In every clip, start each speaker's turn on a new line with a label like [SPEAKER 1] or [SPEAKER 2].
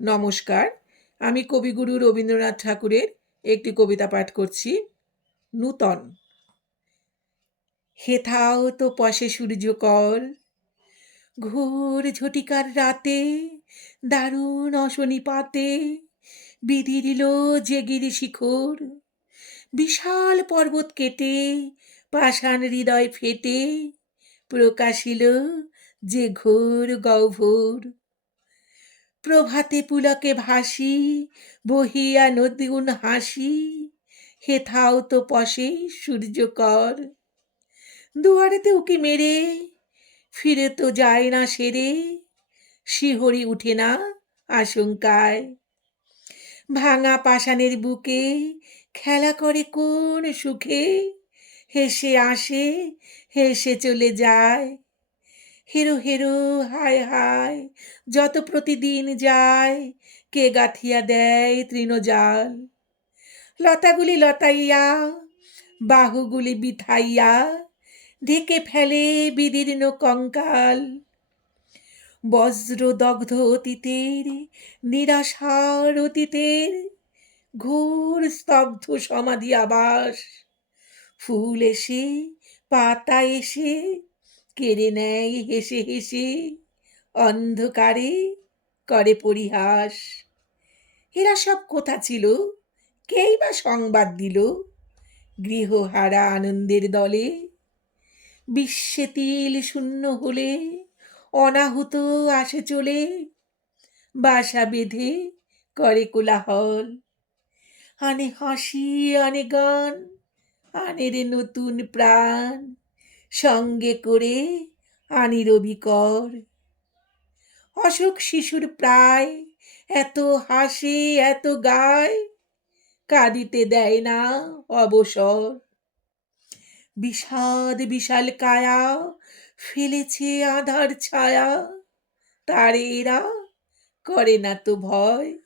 [SPEAKER 1] নমস্কার, আমি কবিগুরু রবীন্দ্রনাথ ঠাকুরের একটি কবিতা পাঠ করছি, নূতন। হেথাও তো পশে সূর্যকল ঘোর ঝটিকার রাতে, দারুণ অশনি পাতে বিধিরিল জেগিরি শিখর, বিশাল পর্বত কেটে, পাষাণ হৃদয় ফেটে, প্রকাশিল যে ঘোর গহ্বর। প্রভাতে পুলকে ভাসি, বহিয়া নদীগুণ হাসি, হে হেথাও তো পশে সূর্যকর। দুয়ারেতে উকি মেরে, ফিরে তো যায় না সেরে, শিহরি উঠে না আশঙ্কায়। ভাঙা পাষাণের বুকে খেলা করে কোন সুখে, হেসে আসে, হেসে চলে যায়। হেরো হেরো, হায় হায়, যত প্রতিদিন যায়, কে গাথিয়া দেয় তৃণজাল? লতাগুলি লতাইয়া, বাহুগুলি বিথাইয়া, ঢেকে ফেলে বিদীর্ণ কঙ্কাল। বজ্রদগ্ধ অতীতের, নিরাশার অতীতের, ঘোর স্তব্ধ সমাধি আবাস। ফুল এসে, পাতা এসে কেড়ে নেয় হেসে হেসে, অন্ধকারে করে পরিহাস। এরা সব কোথা ছিল, কেই বা সংবাদ দিল? গৃহহারা আনন্দের দলে, বিশ্বে তিল শূন্য হলে, অনাহুত আসে চলে, বাসা বেঁধে করে কোলাহল। আনে হাসি, আনে গান, আনে রে নতুন প্রাণ সঙ্গে করে আনি রবিকর। অশোক শিশুর প্রায় এত হাসে, এত গায় কাঁদিতে দেয় না অবসর। বিষাদ, বিশাল কায়া ফেলেছে আধার ছায়া তারে এরা করে না তো ভয়।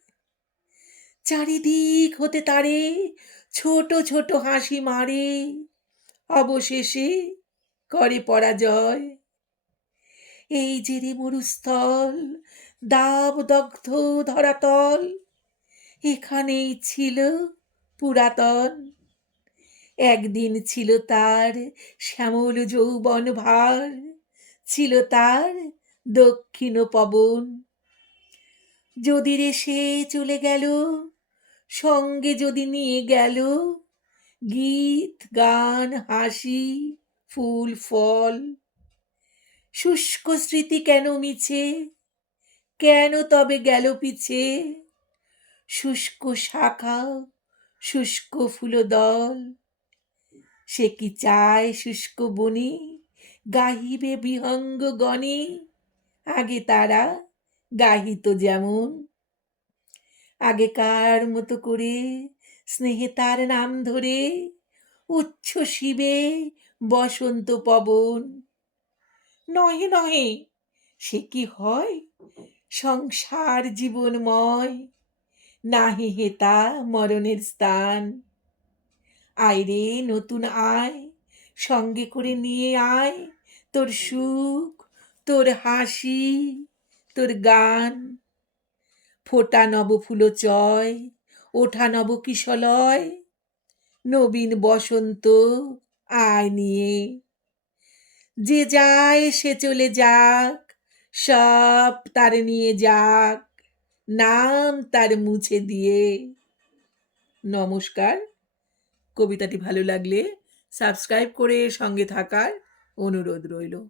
[SPEAKER 1] চারিদিক হতে তারে ছোট ছোট হাসি মারে, অবশেষে করে পরাজয়। এই যে রে মরুস্থল, দাব দগ্ধ ধরাতল, এখানেই ছিল পুরাতন। একদিন ছিল তার শ্যামল যৌবন ভার, ছিল তার দক্ষিণ পবন। যদি রে সে চলে গেল, সঙ্গে যদি নিয়ে গেল, গীত, গান, হাসি ফুল, ফল। শুষ্ক স্মৃতি কেন মিছে? কেন তবে গেল পিছে? শুষ্ক শাখা, শুষ্ক ফুলদল। সে কি চায় শুষ্ক বনি? গাহিবে বিহঙ্গ গণে আগে তারা গাহিত যেমন। আগেকার মতো করে স্নেহে তার নাম ধরে উচ্ছ্বসিবে বসন্ত পবন। নহে নহে, সে কি হয়? সংসার জীবনময়, নাহি হেতা মরণের স্থান। আয় রে, নতুন আয়, সঙ্গে করে নিয়ে আয়। তোর সুখ, তোর হাসি, তোর গান। ফোটা নব ফুল চয়, ওঠা নব কিশলয়। নবীন বসন্ত আয় নিয়ে। যে যায় সে চলে যাক, সব তার নিয়ে যাক, নাম তার মুছে দিয়ে। নমস্কার। কবিতাটি ভালো লাগলে সাবস্ক্রাইব করে সঙ্গে থাকার অনুরোধ রইল।